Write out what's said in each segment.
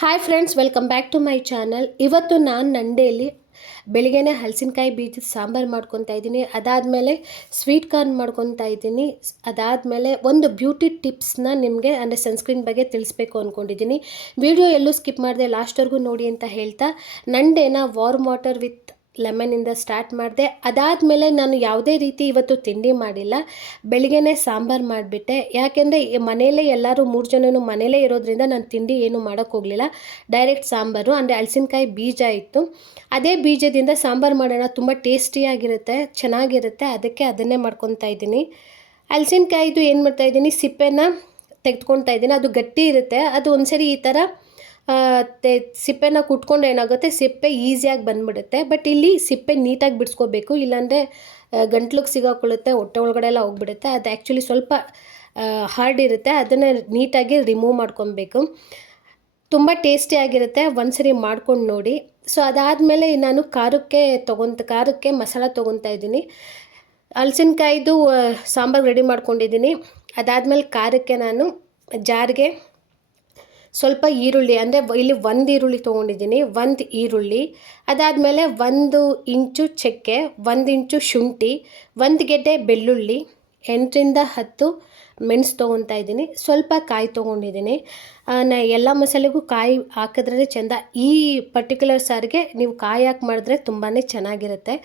Hi friends, welcome back to my channel. ಇವತ್ತು ನಾನು ನಂಡೇಲಿ ಬೆಳಿಗ್ಗೆನೇ ಹಲಸಿನಕಾಯಿ ಬೀಜದ ಸಾಂಬಾರು ಮಾಡ್ಕೊತಾ ಇದ್ದೀನಿ. ಅದಾದಮೇಲೆ ಸ್ವೀಟ್ ಕಾರ್ನ್ ಮಾಡ್ಕೊತಾ ಇದ್ದೀನಿ. ಅದಾದಮೇಲೆ ಒಂದು ಬ್ಯೂಟಿ ಟಿಪ್ಸ್ನ ನಿಮಗೆ ಅಂದರೆ ಸನ್ಸ್ಕ್ರೀನ್ ಬಗ್ಗೆ ತಿಳಿಸ್ಬೇಕು ಅಂದ್ಕೊಂಡಿದ್ದೀನಿ. ವಿಡಿಯೋ ಎಲ್ಲೂ ಸ್ಕಿಪ್ ಮಾಡಿದೆ, ಲಾಸ್ಟ್ವರೆಗೂ ನೋಡಿ ಅಂತ ಹೇಳ್ತಾ ನಂಡೇನ ವಾರ್ಮ್ ವಾಟರ್ ವಿತ್ ಲೆಮನಿಂದ ಸ್ಟಾರ್ಟ್ ಮಾಡಿದೆ. ಅದಾದಮೇಲೆ ನಾನು ಯಾವುದೇ ರೀತಿ ಇವತ್ತು ತಿಂಡಿ ಮಾಡಿಲ್ಲ, ಬೆಳಿಗ್ಗೆನೇ ಸಾಂಬಾರು ಮಾಡಿಬಿಟ್ಟೆ. ಯಾಕೆಂದರೆ ಮನೆಯಲ್ಲೇ ಎಲ್ಲರೂ 3 ಜನನು ಮನೆಯಲ್ಲೇ ಇರೋದ್ರಿಂದ ನಾನು ತಿಂಡಿ ಏನು ಮಾಡೋಕ್ಕೆ ಹೋಗಲಿಲ್ಲ. ಡೈರೆಕ್ಟ್ ಸಾಂಬಾರು ಅಂದರೆ ಹಲಸಿನಕಾಯಿ ಬೀಜ ಇತ್ತು, ಅದೇ ಬೀಜದಿಂದ ಸಾಂಬಾರು ಮಾಡೋಣ, ತುಂಬ ಟೇಸ್ಟಿಯಾಗಿರುತ್ತೆ, ಚೆನ್ನಾಗಿರುತ್ತೆ. ಅದಕ್ಕೆ ಅದನ್ನೇ ಮಾಡ್ಕೊತಾ ಇದ್ದೀನಿ. ಹಲಸಿನಕಾಯಿದು ಏನು ಮಾಡ್ತಾಯಿದ್ದೀನಿ, ಸಿಪ್ಪೆನ ತೆಗೆದುಕೊಳ್ತಾ ಇದ್ದೀನಿ. ಅದು ಗಟ್ಟಿ ಇರುತ್ತೆ, ಅದು ಒಂದ್ಸರಿ ಈ ಥರ ಸಿಪ್ಪೆನ ಕುಟ್ಕೊಂಡು ಏನಾಗುತ್ತೆ, ಸಿಪ್ಪೆ ಈಸಿಯಾಗಿ ಬಂದುಬಿಡುತ್ತೆ. ಬಟ್ ಇಲ್ಲಿ ಸಿಪ್ಪೆ ನೀಟಾಗಿ ಬಿಡಿಸ್ಕೋಬೇಕು, ಇಲ್ಲಾಂದರೆ ಗಂಟ್ಲಿಗೆ ಸಿಗಾಕೊಳ್ಳುತ್ತೆ, ಹೊಟ್ಟೆ ಒಳಗಡೆ ಎಲ್ಲ ಹೋಗ್ಬಿಡುತ್ತೆ. ಅದು ಆ್ಯಕ್ಚುಲಿ ಸ್ವಲ್ಪ ಹಾರ್ಡ್ ಇರುತ್ತೆ, ಅದನ್ನು ನೀಟಾಗಿ ರಿಮೂವ್ ಮಾಡ್ಕೊಬೇಕು. ತುಂಬ ಟೇಸ್ಟಿಯಾಗಿರುತ್ತೆ, ಒಂದ್ಸರಿ ಮಾಡ್ಕೊಂಡು ನೋಡಿ. ಸೊ ಅದಾದಮೇಲೆ ನಾನು ಖಾರಕ್ಕೆ ಮಸಾಲ ತೊಗೊತಾ ಇದ್ದೀನಿ. ಹಲಸಿನಕಾಯ್ದು ಸಾಂಬಾರು ರೆಡಿ ಮಾಡ್ಕೊಂಡಿದ್ದೀನಿ. ಅದಾದಮೇಲೆ ಖಾರಕ್ಕೆ ನಾನು ಜಾರಿಗೆ ಸ್ವಲ್ಪ ಈರುಳ್ಳಿ, ಅಂದರೆ ಇಲ್ಲಿ 1 ಈರುಳ್ಳಿ ತೊಗೊಂಡಿದ್ದೀನಿ, 1 ಈರುಳ್ಳಿ. ಅದಾದಮೇಲೆ 1 ಇಂಚು ಚಕ್ಕೆ, 1 ಇಂಚು ಶುಂಠಿ, 1 ಗೆಡ್ಡೆ ಬೆಳ್ಳುಳ್ಳಿ, 8ರಿಂದ 10 ಮೆಣಸು ತೊಗೊತಾ ಇದ್ದೀನಿ. ಸ್ವಲ್ಪ ಕಾಯಿ ತೊಗೊಂಡಿದ್ದೀನಿ. ಎಲ್ಲ ಮಸಾಲೆಗೂ ಕಾಯಿ ಹಾಕಿದ್ರೆ ಚೆಂದ. ಈ ಪರ್ಟಿಕ್ಯುಲರ್ ಸಾರಿಗೆ ನೀವು ಕಾಯಿ ಹಾಕಿ ಮಾಡಿದ್ರೆ ತುಂಬಾ ಚೆನ್ನಾಗಿರುತ್ತೆ.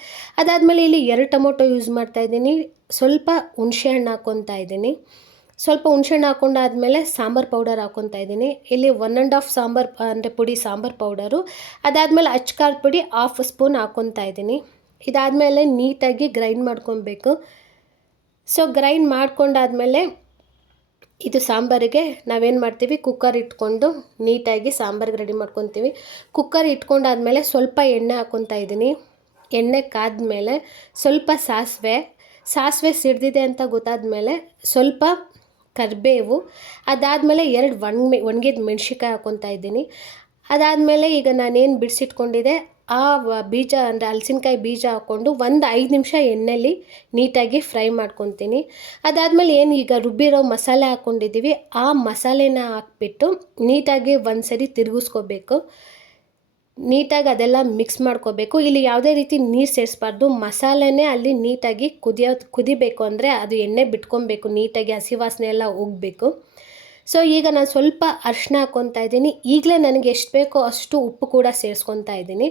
ಅದಾದಮೇಲೆ ಇಲ್ಲಿ 2 ಟೊಮೊಟೊ ಯೂಸ್ ಮಾಡ್ತಾಯಿದ್ದೀನಿ. ಸ್ವಲ್ಪ ಹುಣಸೆಹಣ್ಣು ಹಾಕ್ಕೊತಾ ಇದ್ದೀನಿ. ಸ್ವಲ್ಪ ಹುಣಸೆಹಣ್ಣು ಹಾಕ್ಕೊಂಡಾದ್ಮೇಲೆ ಸಾಂಬಾರು ಪೌಡರ್ ಹಾಕ್ಕೊತಾ ಇದ್ದೀನಿ. ಇಲ್ಲಿ 1½ ಸಾಂಬಾರು ಅಂದರೆ ಪುಡಿ ಸಾಂಬಾರು ಪೌಡರು. ಅದಾದಮೇಲೆ ಅಚ್ಕಾರದ ಪುಡಿ 1/2 ಸ್ಪೂನ್ ಹಾಕ್ಕೊತಾ ಇದ್ದೀನಿ. ಇದಾದಮೇಲೆ ನೀಟಾಗಿ ಗ್ರೈಂಡ್ ಮಾಡ್ಕೊಬೇಕು. ಸೊ ಗ್ರೈಂಡ್ ಮಾಡ್ಕೊಂಡಾದ್ಮೇಲೆ ಇದು ಸಾಂಬಾರಿಗೆ ನಾವೇನು ಮಾಡ್ತೀವಿ, ಕುಕ್ಕರ್ ಇಟ್ಕೊಂಡು ನೀಟಾಗಿ ಸಾಂಬಾರಿಗೆ ರೆಡಿ ಮಾಡ್ಕೊತೀವಿ. ಕುಕ್ಕರ್ ಇಟ್ಕೊಂಡಾದ್ಮೇಲೆ ಸ್ವಲ್ಪ ಎಣ್ಣೆ ಹಾಕ್ಕೊತಾ ಇದ್ದೀನಿ. ಎಣ್ಣೆ ಕಾದ್ಮೇಲೆ ಸ್ವಲ್ಪ ಸಾಸಿವೆ ಸಿಡ್ದಿದೆ ಅಂತ ಗೊತ್ತಾದ್ಮೇಲೆ ಸ್ವಲ್ಪ ಕರಿಬೇವು, ಅದಾದಮೇಲೆ 2 ಒಣಗಿದ ಮೆಣಸಿನ್ಕಾಯಿ ಹಾಕ್ಕೊತಾ ಇದ್ದೀನಿ. ಅದಾದಮೇಲೆ ಈಗ ನಾನೇನು ಬಿಡಿಸಿಟ್ಕೊಂಡಿದ್ದೆ ಆ ಬೀಜ ಅಂದರೆ ಹಲಸಿನಕಾಯಿ ಬೀಜ ಹಾಕ್ಕೊಂಡು 5 ನಿಮಿಷ ಎಣ್ಣೆಲಿ ನೀಟಾಗಿ ಫ್ರೈ ಮಾಡ್ಕೊತೀನಿ. ಅದಾದಮೇಲೆ ಏನು ಈಗ ರುಬ್ಬಿರೋ ಮಸಾಲೆ ಹಾಕ್ಕೊಂಡಿದ್ದೀವಿ, ಆ ಮಸಾಲೆನ ಹಾಕ್ಬಿಟ್ಟು ನೀಟಾಗಿ ಒಂದ್ಸರಿ ತಿರುಗಿಸ್ಕೋಬೇಕು. ನೀಟಾಗಿ ಅದೆಲ್ಲ ಮಿಕ್ಸ್ ಮಾಡ್ಕೋಬೇಕು. ಇಲ್ಲಿ ಯಾವುದೇ ರೀತಿ ನೀರು ಸೇರಿಸ್ಬಾರ್ದು, ಮಸಾಲೆನೇ ಅಲ್ಲಿ ನೀಟಾಗಿ ಕುದಿಬೇಕು, ಅಂದರೆ ಅದು ಎಣ್ಣೆ ಬಿಟ್ಕೊಬೇಕು, ನೀಟಾಗಿ ಹಸಿ ವಾಸನೆ ಎಲ್ಲ ಹೋಗಬೇಕು. ಸೊ ಈಗ ನಾನು ಸ್ವಲ್ಪ ಅರಿಶಿನ ಹಾಕ್ಕೊತಾ ಇದ್ದೀನಿ. ಈಗಲೇ ನನಗೆ ಎಷ್ಟು ಬೇಕೋ ಅಷ್ಟು ಉಪ್ಪು ಕೂಡ ಸೇರಿಸ್ಕೊತಾ ಇದ್ದೀನಿ.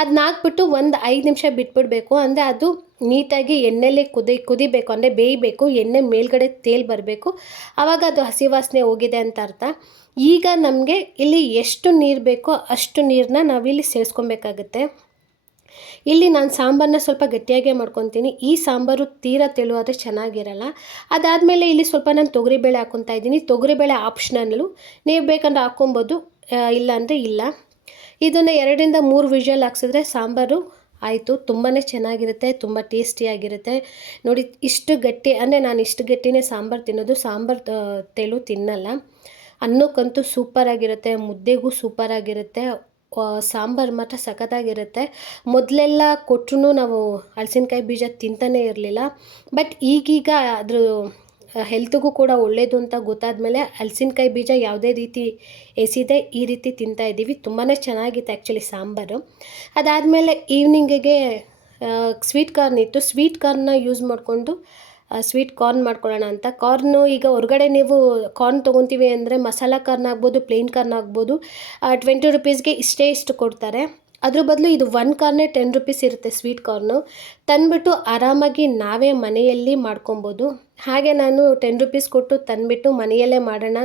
ಅದನ್ನ ಹಾಕ್ಬಿಟ್ಟು 5 ನಿಮಿಷ ಬಿಟ್ಬಿಡಬೇಕು, ಅಂದರೆ ಅದು ನೀಟಾಗಿ ಎಣ್ಣೆಲಿ ಕುದಿಬೇಕು, ಅಂದರೆ ಬೇಯಬೇಕು, ಎಣ್ಣೆ ಮೇಲ್ಗಡೆ ತೇಲ್ ಬರಬೇಕು, ಆವಾಗ ಅದು ಹಸಿ ವಾಸನೆ ಹೋಗಿದೆ ಅಂತ ಅರ್ಥ. ಈಗ ನಮಗೆ ಇಲ್ಲಿ ಎಷ್ಟು ನೀರು ಬೇಕೋ ಅಷ್ಟು ನೀರನ್ನ ನಾವಿಲ್ಲಿ ಸೇರಿಸ್ಕೊಬೇಕಾಗುತ್ತೆ. ಇಲ್ಲಿ ನಾನು ಸಾಂಬಾರನ್ನ ಸ್ವಲ್ಪ ಗಟ್ಟಿಯಾಗೇ ಮಾಡ್ಕೊತೀನಿ. ಈ ಸಾಂಬಾರು ತೀರಾ ತೆಳುವಾದರೆ ಚೆನ್ನಾಗಿರಲ್ಲ. ಅದಾದಮೇಲೆ ಇಲ್ಲಿ ಸ್ವಲ್ಪ ನಾನು ತೊಗರಿಬೇಳೆ ಹಾಕ್ಕೊತಾ ಇದ್ದೀನಿ. ತೊಗರಿಬೇಳೆ ಆಪ್ಷನಲ್ಲು, ನೀವು ಬೇಕಂದ್ರೆ ಹಾಕ್ಕೊಬೋದು, ಇಲ್ಲ ಅಂದರೆ ಇಲ್ಲ. ಇದನ್ನು 2ರಿಂದ 3 ವಿಷಲ್ ಹಾಕ್ಸಿದ್ರೆ ಸಾಂಬಾರು ಆಯಿತು. ತುಂಬಾ ಚೆನ್ನಾಗಿರುತ್ತೆ, ತುಂಬ ಟೇಸ್ಟಿಯಾಗಿರುತ್ತೆ. ನೋಡಿ ಇಷ್ಟು ಗಟ್ಟಿ, ಅಂದರೆ ನಾನು ಇಷ್ಟು ಗಟ್ಟಿನೇ ಸಾಂಬಾರು ತಿನ್ನೋದು, ಸಾಂಬಾರು ತೆಳು ತಿನ್ನಲ್ಲ. ಅನ್ನಕ್ಕಂತೂ ಸೂಪರಾಗಿರುತ್ತೆ, ಮುದ್ದೆಗೂ ಸೂಪರಾಗಿರುತ್ತೆ. ಸಾಂಬಾರು ಮಾತ್ರ ಸಖತ್ತಾಗಿರುತ್ತೆ. ಮೊದಲೆಲ್ಲ ಕೊಟ್ಟರು ನಾವು ಹಲಸಿನಕಾಯಿ ಬೀಜ ತಿಂತಾನೇ ಇರಲಿಲ್ಲ. ಬಟ್ ಈಗೀಗ ಅದ್ರ ಹೆಲ್ತ್ಗೂ ಕೂಡ ಒಳ್ಳೆಯದು ಅಂತ ಗೊತ್ತಾದಮೇಲೆ ಹಲಸಿನಕಾಯಿ ಬೀಜ ಯಾವುದೇ ರೀತಿ ಎಸಿದೆ ಈ ರೀತಿ ತಿಂತಾಯಿದ್ದೀವಿ. ತುಂಬಾ ಚೆನ್ನಾಗಿತ್ತು ಆ್ಯಕ್ಚುಲಿ ಸಾಂಬಾರು. ಅದಾದಮೇಲೆ ಈವ್ನಿಂಗಿಗೆ ಸ್ವೀಟ್ ಕಾರ್ನ್ ಇತ್ತು. ಸ್ವೀಟ್ ಕಾರ್ನ್ನ ಯೂಸ್ ಮಾಡಿಕೊಂಡು ಸ್ವೀಟ್ ಕಾರ್ನ್ ಮಾಡ್ಕೊಳ್ಳೋಣ ಅಂತ. ಕಾರ್ನು ಈಗ ಹೊರಗಡೆ ನೀವು ಕಾರ್ನ್ ತೊಗೊತೀವಿ ಅಂದರೆ ಮಸಾಲ ಕಾರ್ನ್ ಆಗ್ಬೋದು, ಪ್ಲೇನ್ ಕಾರ್ನ್ ಆಗ್ಬೋದು, 20 ರುಪೀಸ್ಗೆ ಇಷ್ಟು ಕೊಡ್ತಾರೆ. ಅದ್ರ ಬದಲು ಇದು 1 ಕಾರ್ನೇ 10 ರುಪೀಸ್ ಇರುತ್ತೆ. ಸ್ವೀಟ್ ಕಾರ್ನು ತಂದುಬಿಟ್ಟು ಆರಾಮಾಗಿ ನಾವೇ ಮನೆಯಲ್ಲಿ ಮಾಡ್ಕೊಬೋದು. ಹಾಗೆ ನಾನು 10 ರುಪೀಸ್ ಕೊಟ್ಟು ತಂದುಬಿಟ್ಟು ಮನೆಯಲ್ಲೇ ಮಾಡೋಣ,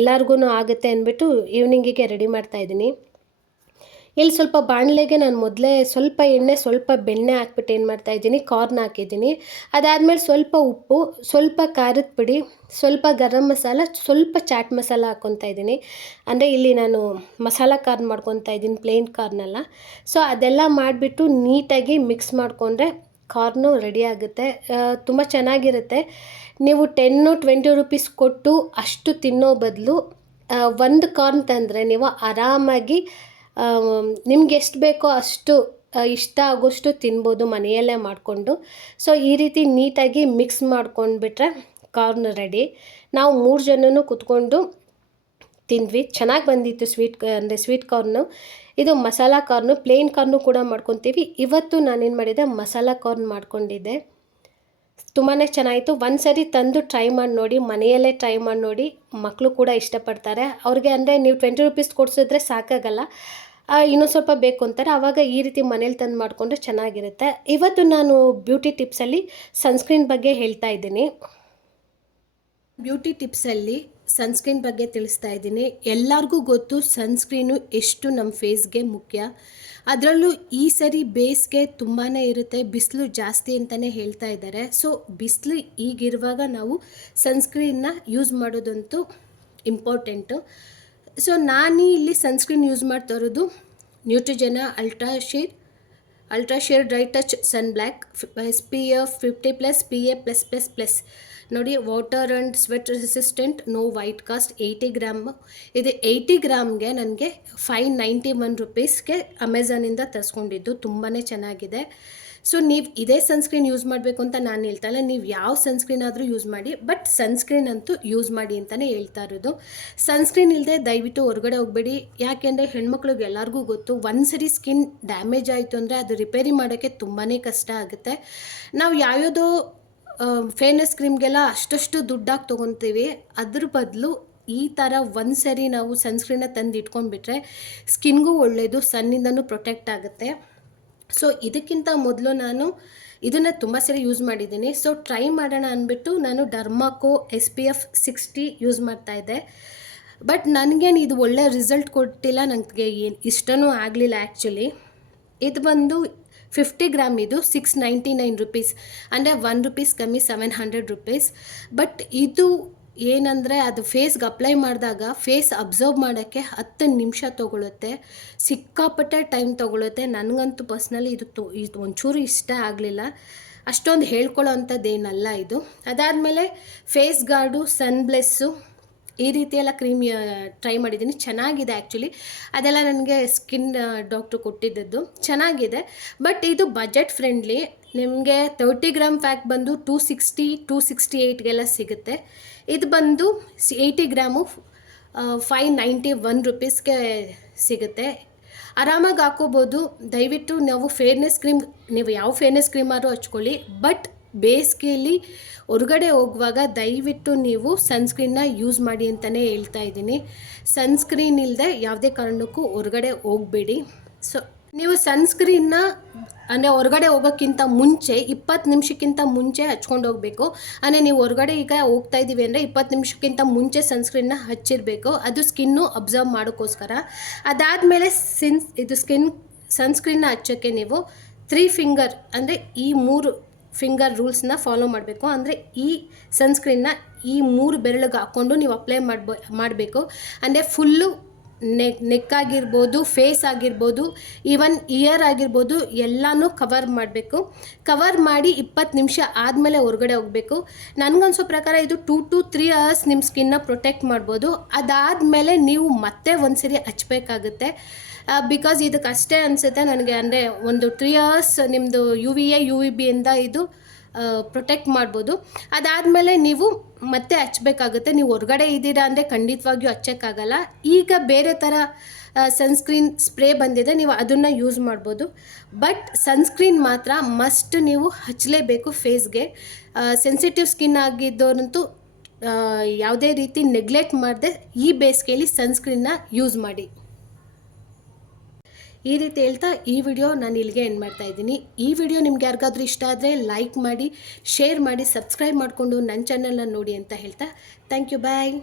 ಎಲ್ಲರಿಗೂ ಆಗುತ್ತೆ ಅಂದ್ಬಿಟ್ಟು ಈವ್ನಿಂಗಿಗೆ ರೆಡಿ ಮಾಡ್ತಾಯಿದ್ದೀನಿ. ಇಲ್ಲಿ ಸ್ವಲ್ಪ ಬಾಣಲೆಗೆ ನಾನು ಮೊದಲೇ ಸ್ವಲ್ಪ ಎಣ್ಣೆ ಸ್ವಲ್ಪ ಬೆಣ್ಣೆ ಹಾಕ್ಬಿಟ್ಟು ಏನು ಮಾಡ್ತಾಯಿದ್ದೀನಿ, ಕಾರ್ನ್ ಹಾಕಿದ್ದೀನಿ. ಅದಾದಮೇಲೆ ಸ್ವಲ್ಪ ಉಪ್ಪು, ಸ್ವಲ್ಪ ಖಾರದ ಪುಡಿ, ಸ್ವಲ್ಪ ಗರಂ ಮಸಾಲ, ಸ್ವಲ್ಪ ಚಾಟ್ ಮಸಾಲ ಹಾಕ್ಕೊತಾ ಇದ್ದೀನಿ. ಅಂದರೆ ಇಲ್ಲಿ ನಾನು ಮಸಾಲ ಕಾರ್ನ್ ಮಾಡ್ಕೊತಾ ಇದ್ದೀನಿ, ಪ್ಲೇನ್ ಕಾರ್ನಲ್ಲ. ಸೊ ಅದೆಲ್ಲ ಮಾಡಿಬಿಟ್ಟು ನೀಟಾಗಿ ಮಿಕ್ಸ್ ಮಾಡಿಕೊಂಡ್ರೆ ಕಾರ್ನು ರೆಡಿ ಆಗುತ್ತೆ. ತುಂಬ ಚೆನ್ನಾಗಿರುತ್ತೆ. ನೀವು 10-20 ರುಪೀಸ್ ಕೊಟ್ಟು ಅಷ್ಟು ತಿನ್ನೋ ಬದಲು 1 ಕಾರ್ನ್ ತಂದರೆ ನೀವು ಆರಾಮಾಗಿ ನಿಮ್ಗೆ ಎಷ್ಟು ಬೇಕೋ ಅಷ್ಟು ಇಷ್ಟ ಆಗೋಷ್ಟು ತಿನ್ಬೋದು ಮನೆಯಲ್ಲೇ ಮಾಡಿಕೊಂಡು. ಸೊ ಈ ರೀತಿ ನೀಟಾಗಿ ಮಿಕ್ಸ್ ಮಾಡ್ಕೊಂಡ್ಬಿಟ್ರೆ ಕಾರ್ನ್ ರೆಡಿ. ನಾವು 3 ಜನನೂ ಕೂತ್ಕೊಂಡು ತಿಂದ್ವಿ. ಚೆನ್ನಾಗಿ ಬಂದಿತ್ತು ಸ್ವೀಟ್ ಕಾರ್ನು. ಇದು ಮಸಾಲಾ ಕಾರ್ನು, ಪ್ಲೇನ್ ಕಾರ್ನು ಕೂಡ ಮಾಡ್ಕೊತೀವಿ. ಇವತ್ತು ನಾನೇನು ಮಾಡಿದೆ, ಮಸಾಲಾ ಕಾರ್ನ್ ಮಾಡ್ಕೊಂಡಿದ್ದೆ. ತುಂಬಾ ಚೆನ್ನಾಗಿತ್ತು. ಒಂದು ಸರಿ ತಂದು ಟ್ರೈ ಮಾಡಿ ನೋಡಿ, ಮನೆಯಲ್ಲೇ ಟ್ರೈ ಮಾಡಿ ನೋಡಿ. ಮಕ್ಕಳು ಕೂಡ ಇಷ್ಟಪಡ್ತಾರೆ. ಅವ್ರಿಗೆ ಅಂದರೆ ನೀವು 20 ರೂಪೀಸ್ ಕೊಡಿಸಿದ್ರೆ ಸಾಕಾಗಲ್ಲ, ಇನ್ನೂ ಸ್ವಲ್ಪ ಬೇಕು ಅಂತಾರೆ. ಆವಾಗ ಈ ರೀತಿ ಮನೇಲಿ ತಂದು ಮಾಡಿಕೊಂಡ್ರೆ ಚೆನ್ನಾಗಿರುತ್ತೆ. ಇವತ್ತು ನಾನು ಬ್ಯೂಟಿ ಟಿಪ್ಸಲ್ಲಿ ಸನ್ಸ್ಕ್ರೀನ್ ಬಗ್ಗೆ ಹೇಳ್ತಾ ಇದ್ದೀನಿ. ಬ್ಯೂಟಿ ಟಿಪ್ಸಲ್ಲಿ ಸನ್ಸ್ಕ್ರೀನ್ ಬಗ್ಗೆ ತಿಳಿಸ್ತಾ ಇದ್ದೀನಿ. ಎಲ್ಲರಿಗೂ ಗೊತ್ತು ಸನ್ಸ್ಕ್ರೀನು ಎಷ್ಟು ನಮ್ಮ ಫೇಸ್ಗೆ ಮುಖ್ಯ. ಅದರಲ್ಲೂ ಈ ಸರಿ ಬೇಸಿಗೆ ತುಂಬಾ ಇರುತ್ತೆ, ಬಿಸಿಲು ಜಾಸ್ತಿ ಅಂತಲೇ ಹೇಳ್ತಾ ಇದ್ದಾರೆ. ಸೊ ಬಿಸಿಲು ಈಗಿರುವಾಗ ನಾವು ಸನ್ಸ್ಕ್ರೀನ್ನ ಯೂಸ್ ಮಾಡೋದಂತೂ ಇಂಪಾರ್ಟೆಂಟು. ಸೊ ನಾನು ಇಲ್ಲಿ ಸನ್ಸ್ಕ್ರೀನ್ ಯೂಸ್ ಮಾಡ್ತಾ ಇರೋದು Neutrogena ultra sheer dry touch sun block SPF 50+, PA+++. ನೋಡಿ, water and sweat resistant, no white cast, 80 gram. ಇದು 80 ಗ್ರಾಮ್ಗೆ ನನಗೆ 591 ರೂಪೀಸ್ಗೆ ಅಮೆಝಾನಿಂದ ತರಿಸ್ಕೊಂಡಿದ್ದು. ತುಂಬಾ ಚೆನ್ನಾಗಿದೆ. ಸೊ ನೀವು ಇದೇ ಸನ್ಸ್ಕ್ರೀನ್ ಯೂಸ್ ಮಾಡಬೇಕು ಅಂತ ನಾನು ಹೇಳ್ತಾ ಇಲ್ಲ, ನೀವು ಯಾವ ಸನ್ಸ್ಕ್ರೀನ್ ಆದರೂ ಯೂಸ್ ಮಾಡಿ, ಬಟ್ ಸನ್ಸ್ಕ್ರೀನ್ ಅಂತೂ ಯೂಸ್ ಮಾಡಿ ಅಂತಲೇ ಹೇಳ್ತಾ ಇರೋದು. ಸನ್ಸ್ಕ್ರೀನ್ ಇಲ್ಲದೆ ದಯವಿಟ್ಟು ಹೊರಗಡೆ ಹೋಗಬೇಡಿ. ಯಾಕೆಂದರೆ ಹೆಣ್ಮಕ್ಳಿಗೆ ಎಲ್ಲರಿಗೂ ಗೊತ್ತು, ಒಂದು ಸರಿ ಸ್ಕಿನ್ ಡ್ಯಾಮೇಜ್ ಆಯಿತು ಅಂದರೆ ಅದು ರಿಪೇರಿ ಮಾಡೋಕ್ಕೆ ತುಂಬಾ ಕಷ್ಟ ಆಗುತ್ತೆ. ನಾವು ಯಾವ್ಯಾವುದೋ ಫೇರ್ನೆಸ್ ಕ್ರೀಮ್ಗೆಲ್ಲ ಅಷ್ಟು ದುಡ್ಡಾಗಿ ತೊಗೊತೀವಿ. ಅದ್ರ ಬದಲು ಈ ಥರ ಒಂದು ಸರಿ ನಾವು ಸನ್ಸ್ಕ್ರೀನ್ನ ತಂದು ಇಟ್ಕೊಂಡ್ಬಿಟ್ರೆ ಸ್ಕಿನ್ಗೂ ಒಳ್ಳೆಯದು, ಸನ್ನಿಂದನೂ ಪ್ರೊಟೆಕ್ಟ್ ಆಗುತ್ತೆ. ಸೊ ಇದಕ್ಕಿಂತ ಮೊದಲು ನಾನು ಇದನ್ನು ತುಂಬ ಸರಿ ಯೂಸ್ ಮಾಡಿದ್ದೀನಿ. ಸೊ ಟ್ರೈ ಮಾಡೋಣ ಅಂದ್ಬಿಟ್ಟು ನಾನು ಡರ್ಮಾಕೋ SPF 60 ಯೂಸ್ ಮಾಡ್ತಾಯಿದ್ದೆ. ಬಟ್ ನನಗೇನು ಇದು ಒಳ್ಳೆ ರಿಸಲ್ಟ್ ಕೊಟ್ಟಿಲ್ಲ, ನನಗೆ ಏನು ಇಷ್ಟನೂ ಆಗಲಿಲ್ಲ ಆ್ಯಕ್ಚುಲಿ. ಇದು ಬಂದು 50 ಗ್ರಾಮ್, ಇದು 699 ರೂಪೀಸ್, ಅಂದರೆ 1 ರೂಪೀಸ್ ಕಮ್ಮಿ, 700 ರೂಪೀಸ್. ಬಟ್ ಇದು ಏನಂದರೆ ಅದು ಫೇಸ್ಗೆ ಅಪ್ಲೈ ಮಾಡಿದಾಗ ಫೇಸ್ ಅಬ್ಸರ್ವ್ ಮಾಡೋಕ್ಕೆ 10 ನಿಮಿಷ ತೊಗೊಳುತ್ತೆ, ಸಿಕ್ಕಾಪಟ್ಟೆ ಟೈಮ್ ತೊಗೊಳುತ್ತೆ. ನನಗಂತೂ ಪರ್ಸ್ನಲಿ ಇದು ಒಂಚೂರು ಇಷ್ಟ ಆಗಲಿಲ್ಲ. ಅಷ್ಟೊಂದು ಹೇಳ್ಕೊಳ್ಳೋ ಅಂಥದ್ದೇನಲ್ಲ ಇದು. ಅದಾದಮೇಲೆ ಫೇಸ್ ಗಾರ್ಡು, ಸನ್ ಬ್ಲೆಸ್ಸು, ಈ ರೀತಿಯೆಲ್ಲ ಕ್ರೀಮ್ ಟ್ರೈ ಮಾಡಿದ್ದೀನಿ. ಚೆನ್ನಾಗಿದೆ ಆ್ಯಕ್ಚುಲಿ. ಅದೆಲ್ಲ ನನಗೆ ಸ್ಕಿನ್ ಡಾಕ್ಟ್ರು ಕೊಟ್ಟಿದ್ದದ್ದು, ಚೆನ್ನಾಗಿದೆ. ಬಟ್ ಇದು ಬಜೆಟ್ ಫ್ರೆಂಡ್ಲಿ. ನಿಮಗೆ 30 ಗ್ರಾಮ್ ಪ್ಯಾಕ್ ಬಂದು 260, 268ಗೆಲ್ಲ ಸಿಗುತ್ತೆ. ಇದು ಬಂದು 80 ಗ್ರಾಮು 591 ರೂಪೀಸ್ಗೆ ಸಿಗುತ್ತೆ. ಆರಾಮಾಗಿ ಹಾಕೋಬೋದು. ದಯವಿಟ್ಟು ನಾವು ನೀವು ಯಾವ ಫೇರ್ನೆಸ್ ಕ್ರೀಮಾದ್ರೂ ಹಚ್ಕೊಳ್ಳಿ, ಬಟ್ ಬೇಸಿಗೆಯಲ್ಲಿ ಹೊರಗಡೆ ಹೋಗುವಾಗ ದಯವಿಟ್ಟು ನೀವು ಸನ್ಸ್ಕ್ರೀನ್ನ ಯೂಸ್ ಮಾಡಿ ಅಂತಲೇ ಹೇಳ್ತಾ ಇದ್ದೀನಿ. ಸನ್ಸ್ಕ್ರೀನ್ ಇಲ್ಲದೆ ಯಾವುದೇ ಕಾರಣಕ್ಕೂ ಹೊರಗಡೆ ಹೋಗಬೇಡಿ. ಸೊ ನೀವು ಸನ್ಸ್ಕ್ರೀನ್ನ ಅಂದರೆ ಹೊರಗಡೆ ಹೋಗೋಕ್ಕಿಂತ ಮುಂಚೆ 20 ನಿಮಿಷಕ್ಕಿಂತ ಮುಂಚೆ ಹಚ್ಕೊಂಡು ಹೋಗಬೇಕು. ಅಂದರೆ ನೀವು ಹೊರಗಡೆ ಈಗ ಹೋಗ್ತಾ ಇದ್ದೀವಿ ಅಂದರೆ 20 ನಿಮಿಷಕ್ಕಿಂತ ಮುಂಚೆ ಸನ್ಸ್ಕ್ರೀನ್ನ ಹಚ್ಚಿರಬೇಕು, ಅದು ಸ್ಕಿನ್ನು ಅಬ್ಸರ್ವ್ ಮಾಡೋಕ್ಕೋಸ್ಕರ. ಅದಾದಮೇಲೆ ಸನ್ಸ್ಕ್ರೀನ್ನ ಹಚ್ಚೋಕ್ಕೆ ನೀವು 3 ಫಿಂಗರ್ ಅಂದರೆ ಈ 3 ಫಿಂಗರ್ ರೂಲ್ಸ್ನ ಫಾಲೋ ಮಾಡಬೇಕು. ಅಂದರೆ ಈ ಸನ್ಸ್ಕ್ರೀನ್ನ ಈ 3 ಬೆರಳಿಗೆ ಹಾಕ್ಕೊಂಡು ನೀವು ಅಪ್ಲೈ ಮಾಡಬೇಕು. ಅಂದರೆ ಫುಲ್ಲು ನೆಕ್ ಆಗಿರ್ಬೋದು, ಫೇಸ್ ಆಗಿರ್ಬೋದು, ಈವನ್ ಇಯರ್ ಆಗಿರ್ಬೋದು, ಎಲ್ಲನೂ ಕವರ್ ಮಾಡಬೇಕು. ಕವರ್ ಮಾಡಿ 20 ನಿಮಿಷ ಆದಮೇಲೆ ಹೊರಗಡೆ ಹೋಗಬೇಕು. ನನಗನ್ಸೋ ಪ್ರಕಾರ ಇದು 2 to 3 hours ನಿಮ್ಮ ಸ್ಕಿನ್ನ ಪ್ರೊಟೆಕ್ಟ್ ಮಾಡ್ಬೋದು. ಅದಾದಮೇಲೆ ನೀವು ಮತ್ತೆ ಒಂದು ಸರಿ ಹಚ್ಚಬೇಕಾಗುತ್ತೆ. ಬಿಕಾಸ್ ಇದಕ್ಕೆ ಅಷ್ಟೇ ಅನಿಸುತ್ತೆ ನನಗೆ, ಅಂದರೆ ಒಂದು 3 hours ನಿಮ್ಮದು UVA UVBಯಿಂದ ಇದು ಪ್ರೊಟೆಕ್ಟ್ ಮಾಡ್ಬೋದು. ಅದಾದಮೇಲೆ ನೀವು ಮತ್ತೆ ಹಚ್ಚಬೇಕಾಗುತ್ತೆ. ನೀವು ಹೊರಗಡೆ ಇದ್ದೀರಾ ಅಂದರೆ ಖಂಡಿತವಾಗಿಯೂ ಹಚ್ಚೋಕ್ಕಾಗಲ್ಲ. ಈಗ ಬೇರೆ ಥರ ಸನ್ಸ್ಕ್ರೀನ್ ಸ್ಪ್ರೇ ಬಂದಿದೆ, ನೀವು ಅದನ್ನು ಯೂಸ್ ಮಾಡ್ಬೋದು. ಬಟ್ ಸನ್ಸ್ಕ್ರೀನ್ ಮಾತ್ರ ಮಸ್ಟ್ ನೀವು ಹಚ್ಚಲೇಬೇಕು ಫೇಸ್ಗೆ. ಸೆನ್ಸಿಟಿವ್ ಸ್ಕಿನ್ ಆಗಿದ್ದವರಂತೂ ಯಾವುದೇ ರೀತಿ ನೆಗ್ಲೆಕ್ಟ್ ಮಾಡದೆ ಈ ಬೇಸಿಗೆಯಲ್ಲಿ ಸನ್ಸ್ಕ್ರೀನ್ನ ಯೂಸ್ ಮಾಡಿ. ಈ ರೀತಿ ಹೇಳ್ತಾ ಈ ವಿಡಿಯೋ ನಾನು ಇಲ್ಲಿಗೆ ಎಂಡ್ ಮಾಡ್ತಾ ಇದ್ದೀನಿ. ಈ ವಿಡಿಯೋ ನಿಮ್ಗೆ ಯಾರಿಗಾದ್ರೂ ಇಷ್ಟ ಆದರೆ ಲೈಕ್ ಮಾಡಿ, ಶೇರ್ ಮಾಡಿ, ಸಬ್ಸ್ಕ್ರೈಬ್ ಮಾಡಿಕೊಂಡು ನನ್ನ ಚಾನಲ್ನ ನೋಡಿ ಅಂತ ಹೇಳ್ತಾ ಥ್ಯಾಂಕ್ ಯು, ಬಾಯ್.